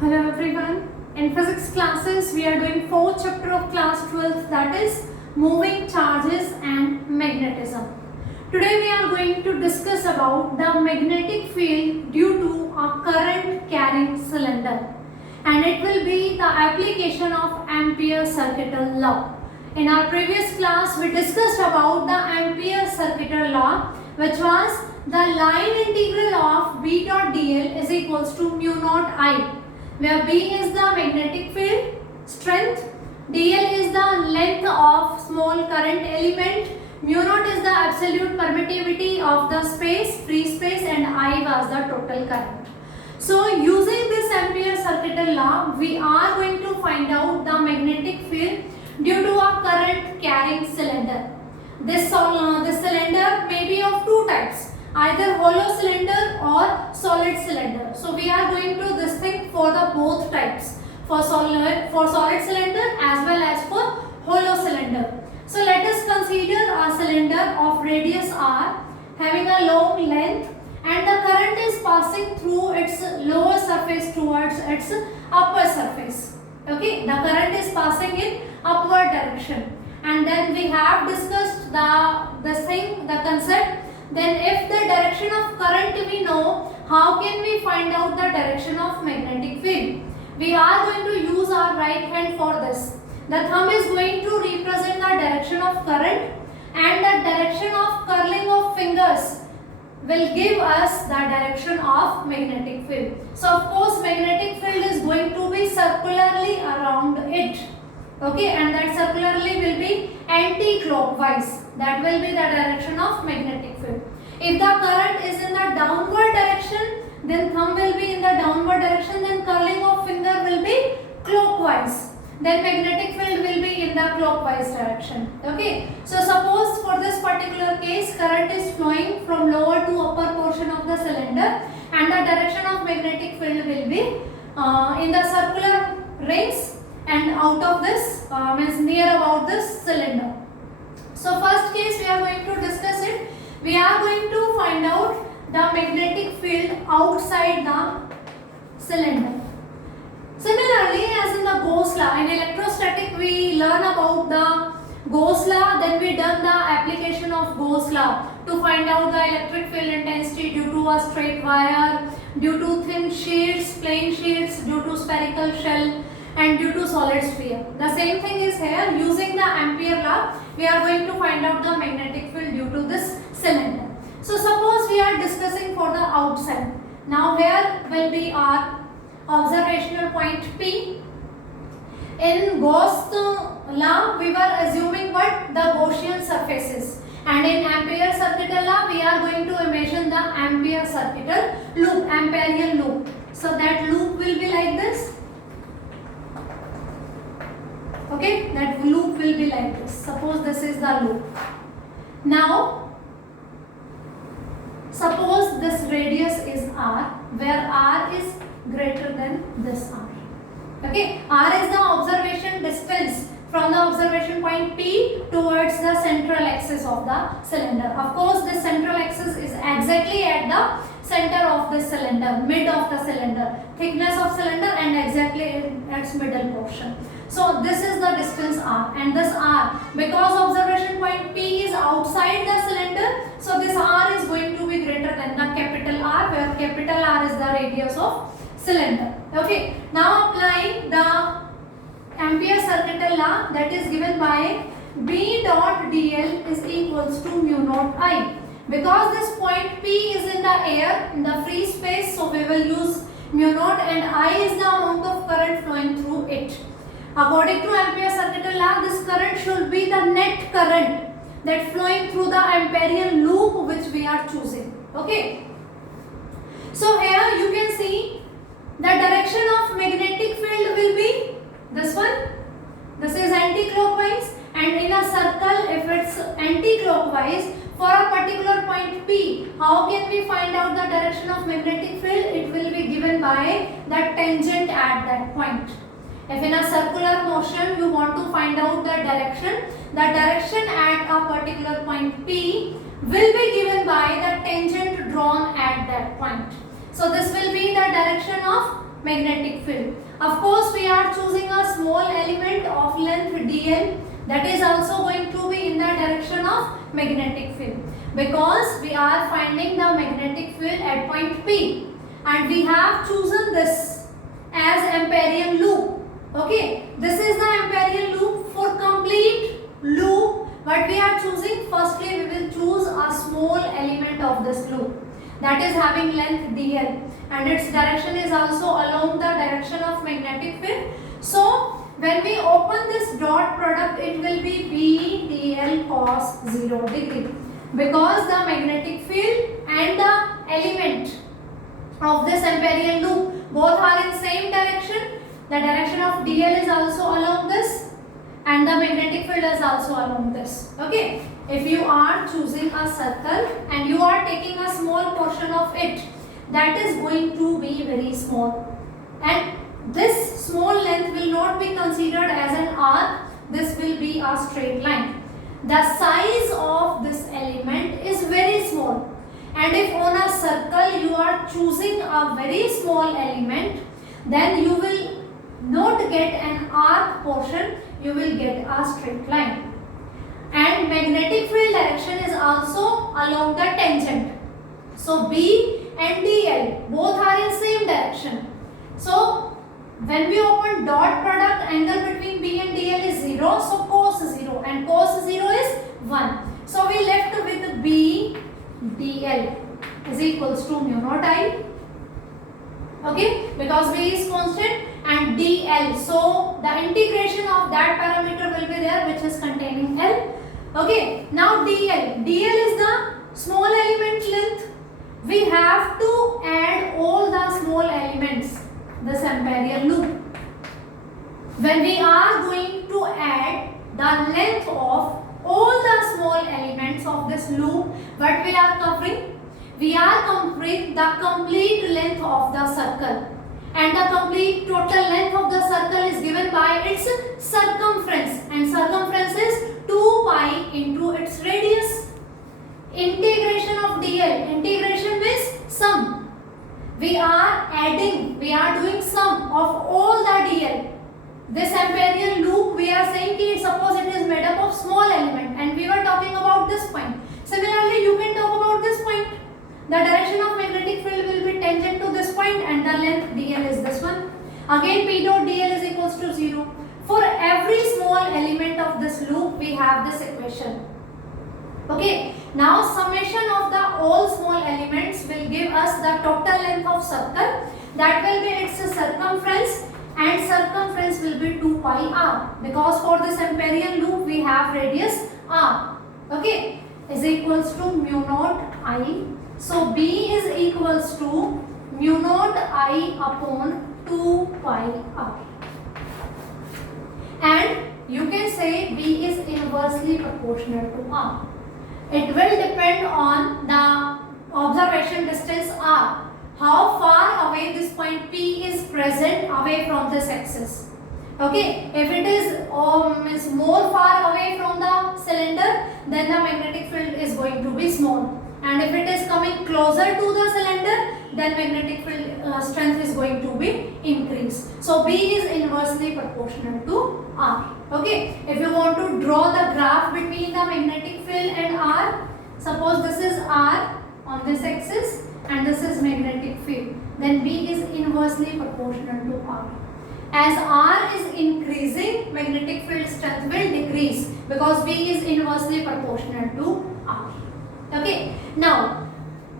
Hello everyone. In physics classes, we are doing fourth chapter of class 12, that is moving charges and magnetism. Today we are going to discuss about the magnetic field due to a current carrying cylinder, and it will be the application of Ampere's circuital law. In our previous class, we discussed about the Ampere's circuital law, which was the line integral of B dot dl is equals to mu naught I, where B is the magnetic field strength, dl is the length of small current element, mu naught is the absolute permittivity of the space, free space, and I was the total current. So using this Ampere's circuital law, we are going to find out the magnetic field due to a current carrying cylinder. This cylinder may be of two types, either hollow cylinder or solid cylinder. So we are going to this thing for the both types, for solid cylinder as well as for hollow cylinder. So let us consider a cylinder of radius r having a long length, and the current is passing through its lower surface towards its upper surface. Okay, the current is passing in upward direction, and then we have discussed the concept. Then if the direction of current we know, how can we find out the direction of magnetic field? We are going to use our right hand for this. The thumb is going to represent the direction of current, and the direction of curling of fingers will give us the direction of magnetic field. So of course magnetic field is going to be circularly around it. Okay, and that circularly will be anti-clockwise. That will be the direction of magnetic field. If the current is in the downward direction, then thumb will be in the downward direction, then curling of finger will be clockwise. Then magnetic field will be in the clockwise direction. Okay, so suppose for this particular case, current is flowing from lower to upper portion of the cylinder, and the direction of magnetic field will be in the circular rings and out of this means near about this cylinder. So first case we are going to discuss it. We are going to find out the magnetic field outside the cylinder. Similarly, as in the Gauss law, in electrostatic we learn about the Gauss law, then we done the application of Gauss law to find out the electric field intensity due to a straight wire, due to thin sheets, plain sheets, due to spherical shell, and due to solid sphere. The same thing is here. Using the Ampere law, we are going to find out the magnetic field due to this cylinder. So suppose we are discussing for the outside. Now here will be our observational point P. In Gauss law, we were assuming what? The Gaussian surfaces. And in Ampere circuital law, we are going to imagine the Ampere circuital loop, Amperian loop. So that loop will be like this. Okay, that loop will be like this. Suppose this is the loop. Now, suppose this radius is r, where r is greater than this r. Okay, r is the observation distance from the observation point P towards the central axis of the cylinder. Of course, this central axis is exactly at the center of the cylinder, mid of the cylinder, thickness of cylinder, and exactly in its middle portion. So this is the distance r, and this r, because observation point P is outside the cylinder, so this r is going to be greater than the capital R, where capital R is the radius of cylinder. Okay, now applying the Ampere circuital law, that is given by B dot dl is equals to mu naught I. Because this point P is in the air, in the free space, so we will use mu naught, and I is the amount of current flowing through it. According to Ampere's circuital law, this current should be the net current that flowing through the Amperian loop which we are choosing. Okay. So here you can see the direction of magnetic field will be this one. This is anti-clockwise, and in a circle, if it's anti-clockwise for a particular point P, how can we find out the direction of magnetic field? It will be given by the tangent at that point. If in a circular motion you want to find out the direction at a particular point P will be given by the tangent drawn at that point. So this will be the direction of magnetic field. Of course, we are choosing a small element of length dl, that is also going to be in the direction of magnetic field, because we are finding the magnetic field at point P, and we have chosen this as Amperian loop. Okay, this is the Amperian loop. For complete loop, what we are choosing, firstly we will choose a small element of this loop, that is having length dl, and its direction is also along the direction of magnetic field. So when we open this dot product, it will be B dl cos 0 degree, because the magnetic field and the element of this Amperian loop both are in same direction. The direction of dl is also along this, and the magnetic field is also along this. Okay, if you are choosing a circle and you are taking a small portion of it, that is going to be very small, and this small length will not be considered as an arc. This will be a straight line. The size of this element is very small, and if on a circle you are choosing a very small element, then you will not get an arc portion, you will get a straight line. And magnetic field direction is also along the tangent. So B and dl both are in same direction. So when we open dot product, angle between B and dl is 0, so cos 0, and cos 0 is 1. So we left with B dl is equals to mu naught I. Okay, because B is constant, and dl, so the integration of that parameter will be there, which is containing L. Okay, now dl is the small element length. We have to add all the small elements, this Amperian loop. When we are going to add the length of all the small elements of this loop, what we are covering? We are covering the complete length of the circle, and the complete total length of the circle is given by its circumference, and circumference is 2 pi into its radius. Integration of dl, integration means sum. We are adding, we are doing sum of all the dl. This Amperian loop, we are saying that suppose it is made up of small element, and we were talking about this point. Similarly, you can talk about this point. The direction of magnetic field will be tangent to this point, and the length dl is this one. Again, P dot dl is equals to 0. For every small element of this loop, we have this equation. Okay, now summation of the all small elements will give us the total length of circle, that will be its circumference, and circumference will be 2 pi r, because for this Amperian loop we have radius r. Okay, is equals to mu naught I. So B is equals to mu naught I upon 2 pi r, and you can say B is inversely proportional to r. It will depend on the observation distance r, how far away this point P is present away from this axis. Okay, if it is more far away from the cylinder, then the magnetic field is going to be small, and if it is coming closer to the cylinder, then magnetic field strength is going to be increased. So B is inversely proportional to R. Okay, if you want to draw the graph between the magnetic field and R, suppose this is R on this axis and this is magnetic field, then B is inversely proportional to R. As R is increasing, magnetic field strength will decrease, because B is inversely proportional to R. Okay, now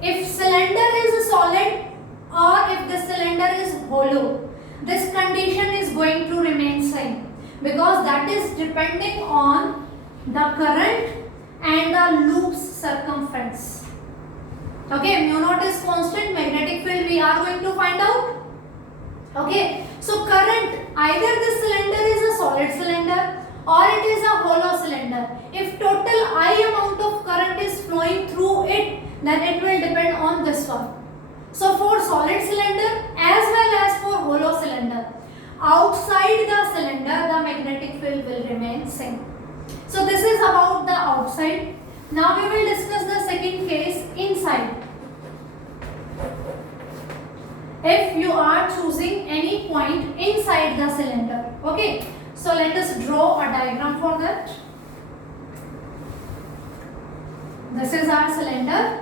if cylinder is solid or if the cylinder is hollow, this condition is going to remain same, because that is depending on the current and the loop's circumference. Okay, mu naught is constant, magnetic field we are going to find out. Okay, so current, either this cylinder is a solid cylinder or it is a hollow cylinder. If total I amount of current is flowing through it, then it will depend on this one. So for solid cylinder as well as for hollow cylinder, outside the cylinder the magnetic field will remain same. So this is about the outside. Now we will discuss the second case, inside. if you are choosing any point inside the cylinder. Okay, so let us draw a diagram for that. This is our cylinder.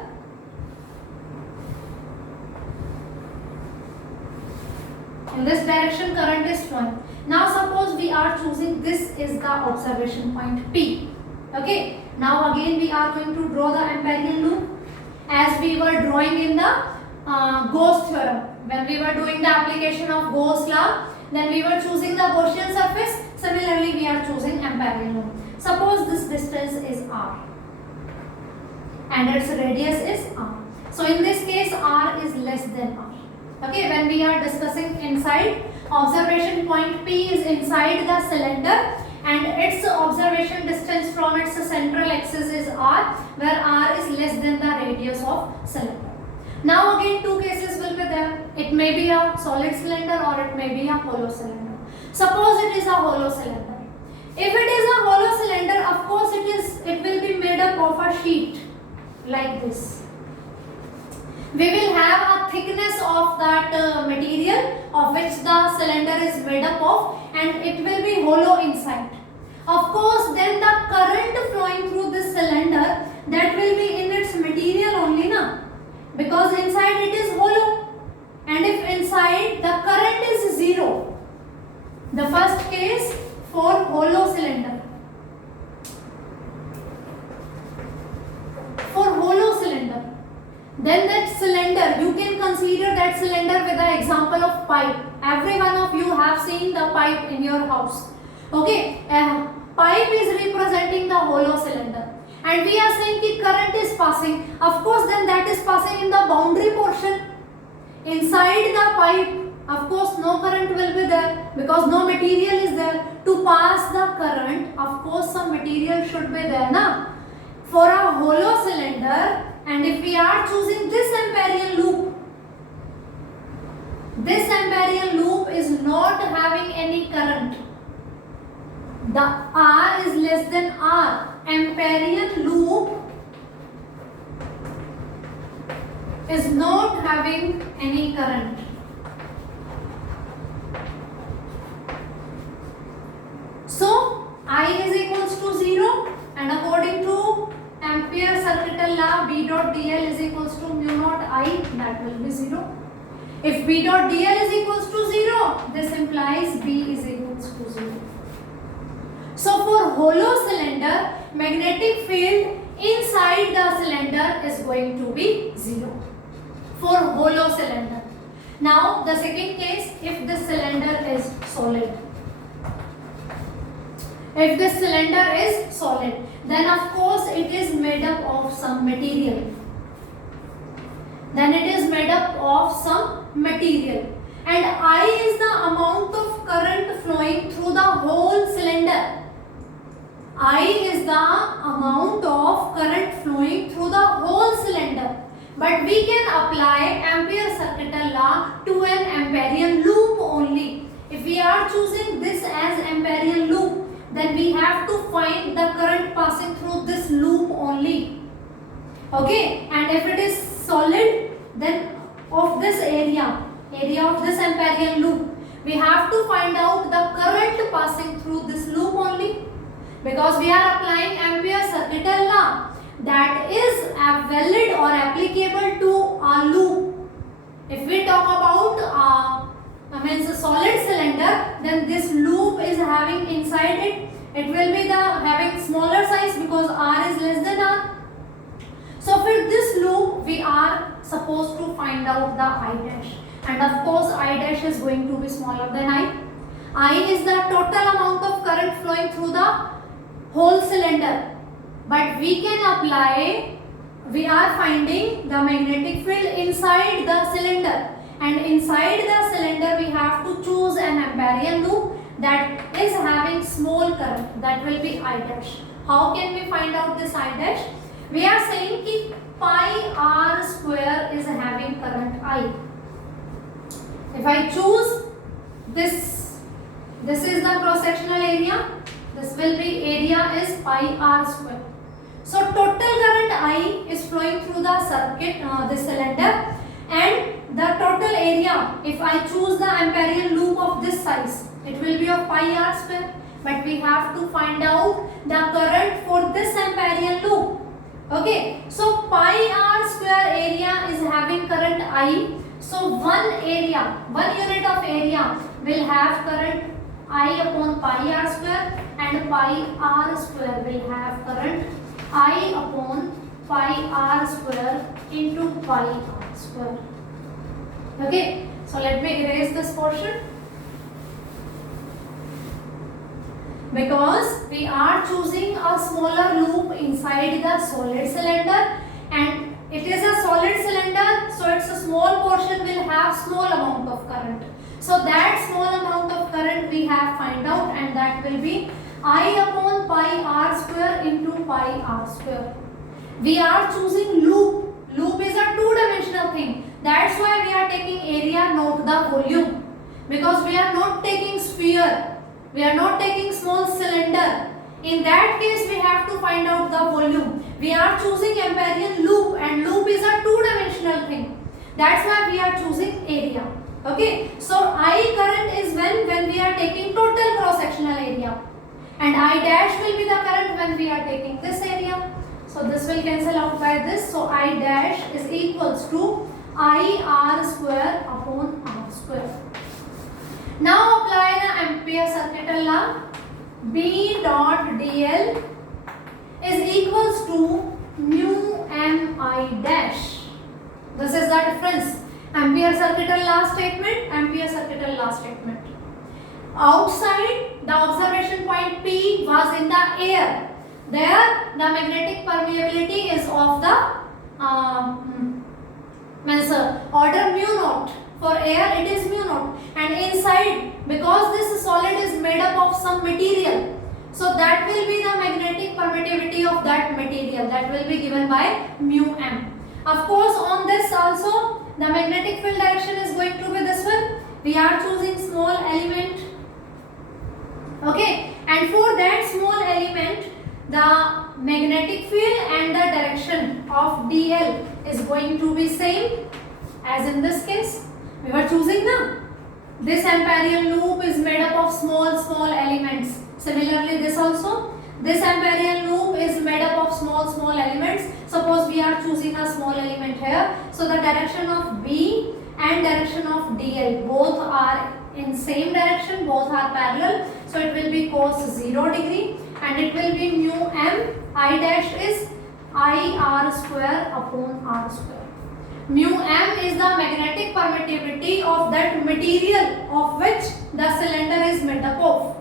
In this direction current is flowing. Now suppose we are choosing this is the observation point P. Okay, now again we are going to draw the Ampérian loop as we were drawing in the Gauss theorem. When we were doing the application of Gauss law, then we were choosing the Gaussian surface. Similarly, we are choosing Ampérian loop. Suppose this distance is r and its radius is r. So in this case, r is less than r. Okay, when we are discussing inside, observation point P is inside the cylinder and its observation distance from its central axis is r, where r is less than the radius of cylinder. Now again two cases will be there. It may be a solid cylinder or it may be a hollow cylinder. Suppose it is a hollow cylinder. If it is a hollow cylinder, of course it will be made up of a sheet like this. We will have a thickness of that material of which the cylinder is made up of, and it will be hollow inside. Of course, then the current flowing through this cylinder, that will be in its material only, na? Because inside it is hollow, and if inside the current is zero. The first case for hollow cylinder. For hollow cylinder, then that cylinder, you can consider that cylinder with the example of pipe. Every one of you have seen the pipe in your house. Okay, pipe is representing the hollow cylinder, and we are saying that current is passing. Of course, then that is passing in the boundary portion. Inside the pipe, of course, no current will be there because no material is there. To pass the current, of course, some material should be there, na? For a hollow cylinder, and if we are choosing this Ampérian loop, this Ampérian loop is not having any current. The R is less than R. Ampérian loop is not having any current. So I is equals to 0, and according to Ampere circuital law, B dot dl is equals to mu naught I, that will be 0. If B dot dl is equals to 0, this implies B is equals to 0. So for hollow cylinder, magnetic field inside the cylinder is going to be 0. For hollow cylinder. Now the second case, if this cylinder is solid. If this cylinder is solid, then of course it is made up of some material. Then it is made up of some material. And I is the amount of current flowing through the whole cylinder. I is the amount of current flowing through the whole cylinder. But we can apply Ampere circuital law to an Ampérian loop only. If we are choosing this as Ampérian loop, then we have to find the current passing through this loop only. Okay, and if it is solid, then of this area of this Ampérian loop, we have to find out the current passing through this loop only, because we are applying Ampere circuital law that is valid or applicable to a loop. If we talk about a solid cylinder, then this loop is having inside it will be having smaller size because R is less than R. So for this loop, we are supposed to find out the I dash, and of course I dash is going to be smaller than I. I is the total amount of current flowing through the whole cylinder, but we are finding the magnetic field inside the cylinder, and inside the cylinder we have to choose an Ampérian loop that is having small current, that will be I dash. How can we find out this I dash? We are saying that pi r square is having current I. If I choose this is the cross sectional area, this will be area is pi r square. So total current I is flowing through the circuit, the cylinder, and the total area area, if I choose the amperial loop of this size, it will be of pi r square. But we have to find out the current for this amperial loop. Okay, so pi r square area is having current I. So one unit of area will have current I upon pi r square, and pi r square will have current I upon pi r square into pi r square. Okay, so let me erase this portion. Because we are choosing a smaller loop inside the solid cylinder, and it is a solid cylinder, so its a small portion will have small amount of current. So that small amount of current we have find out, and that will be I upon pi r square into pi r square. We are choosing loop. Loop is a two-dimensional thing. That's why we are taking area, not the volume. Because we are not taking sphere. We are not taking small cylinder. In that case, we have to find out the volume. We are choosing amperial loop, and loop is a two-dimensional thing. That's why we are choosing area. Okay. So I current is when we are taking total cross-sectional area, and I dash will be the current when we are taking this area. So this will cancel out by this. So I dash is equals to I r square upon r square. Now apply the Ampere circuital law. B dot dl is equals to mu m I dash. This is the difference. Ampere circuital law statement, Ampere circuital law statement. Outside, the observation point P was in the air. There, the magnetic permeability is of the order mu naught. For air, it is mu naught. And inside, because this solid is made up of some material, so that will be the magnetic permittivity of that material. That will be given by mu m. Of course, on this also, the magnetic field direction is going to be this one. We are choosing small element. Okay, and for that small element, the magnetic field and the direction of dl is going to be same as in this case. We were choosing now. This amperial loop is made up of small elements. Similarly, this also. This amperial loop is made up of small elements. Suppose we are choosing a small element here. So the direction of B and direction of dl both are in same direction, both are parallel. So it will be cos 0 degree, and it will be mu m. I dash is I r square upon r square. Mu m is the magnetic permittivity of that material of which the cylinder is made up of.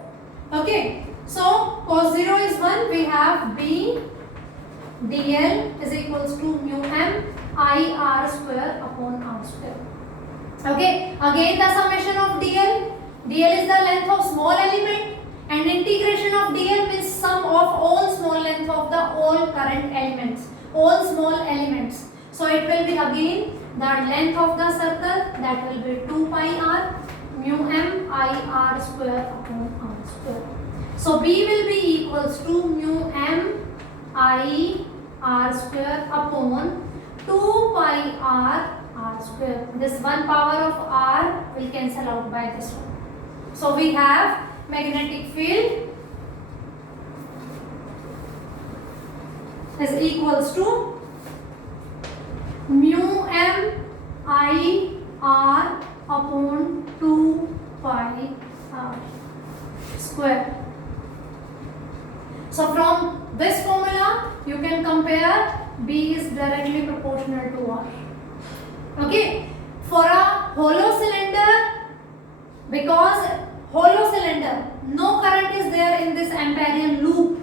Okay, so cos 0 is 1. We have B dl is equals to mu m I r square upon r square. Okay, again the summation of dl. dl is the length of small element, and integration of dl means sum of all small length of the all current elements, all small elements. So it will be again the length of the circle, that will be 2 pi r mu m I r square upon r square. So B will be equals to mu m I r square upon 2 pi r square. This one power of r will cancel out by this one. So we have magnetic field is equals to mu m I r upon 2 pi r square. So from this formula you can compare B is directly proportional to R. Okay, for a hollow cylinder, because hollow cylinder, no current is there in this amperial loop.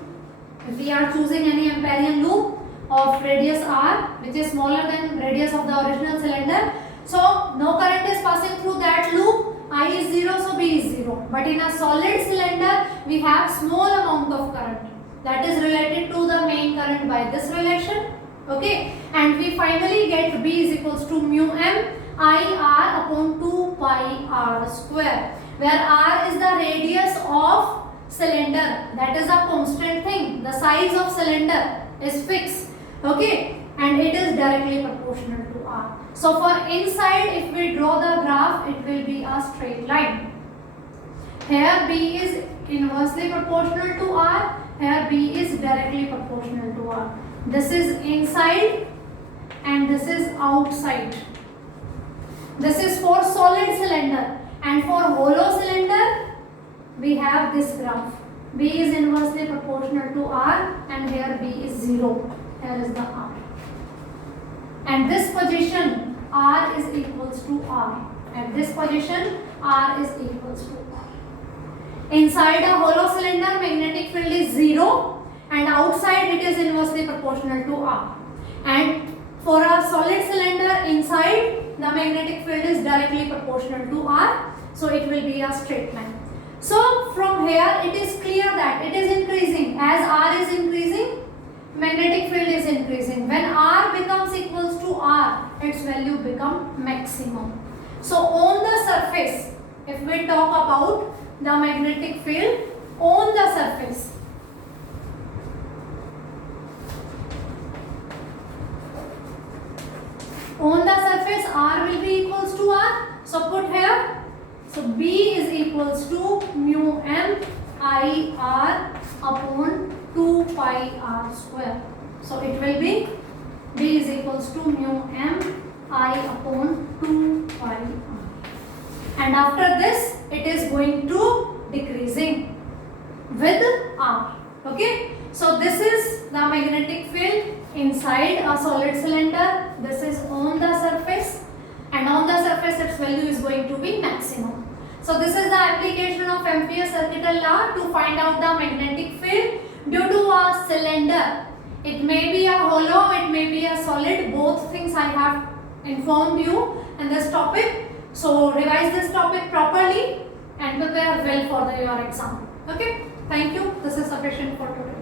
If we are choosing any amperial loop of radius r, which is smaller than radius of the original cylinder, so no current is passing through that loop. I is 0, so B is 0. But in a solid cylinder, we have small amount of current that is related to the main current by this relation. Okay, and we finally get B is equals to mu m I r upon 2 pi r square, where r is the radius of cylinder. That is a constant thing. The size of cylinder is fixed. Okay, and it is directly proportional to r. So for inside, if we draw the graph, it will be a straight line. Here B is inversely proportional to R, here B is directly proportional to R. This is inside and this is outside. This is for solid cylinder, and for hollow cylinder we have this graph. B is inversely proportional to R and here B is 0. Here is the R. And this position R is equals to R. At this position R is equals to R. Inside a hollow cylinder, magnetic field is 0 and outside it is inversely proportional to R. And for a solid cylinder, inside the magnetic field is directly proportional to R, so it will be a straight line. So from here it is clear that it is increasing. As R is increasing, magnetic field is increasing. When R becomes equals to R, its value become maximum. So on the surface, if we talk about the magnetic field on the surface, R will be equals to R. So put here, so B is equals to mu m I R upon 2 pi R square. So it will be B is equals to mu m I upon 2 pi R. And after this, it is going to decreasing with R. Okay. So this is the magnetic field inside a solid cylinder. This is on the surface, and on the surface its value is going to be maximum. So this is the application of Ampere's circuital law to find out the magnetic field due to a cylinder. It may be a hollow, it may be a solid. Both things I have informed you in this topic. So revise this topic properly and prepare well for your exam. Okay. Thank you. This is sufficient for today.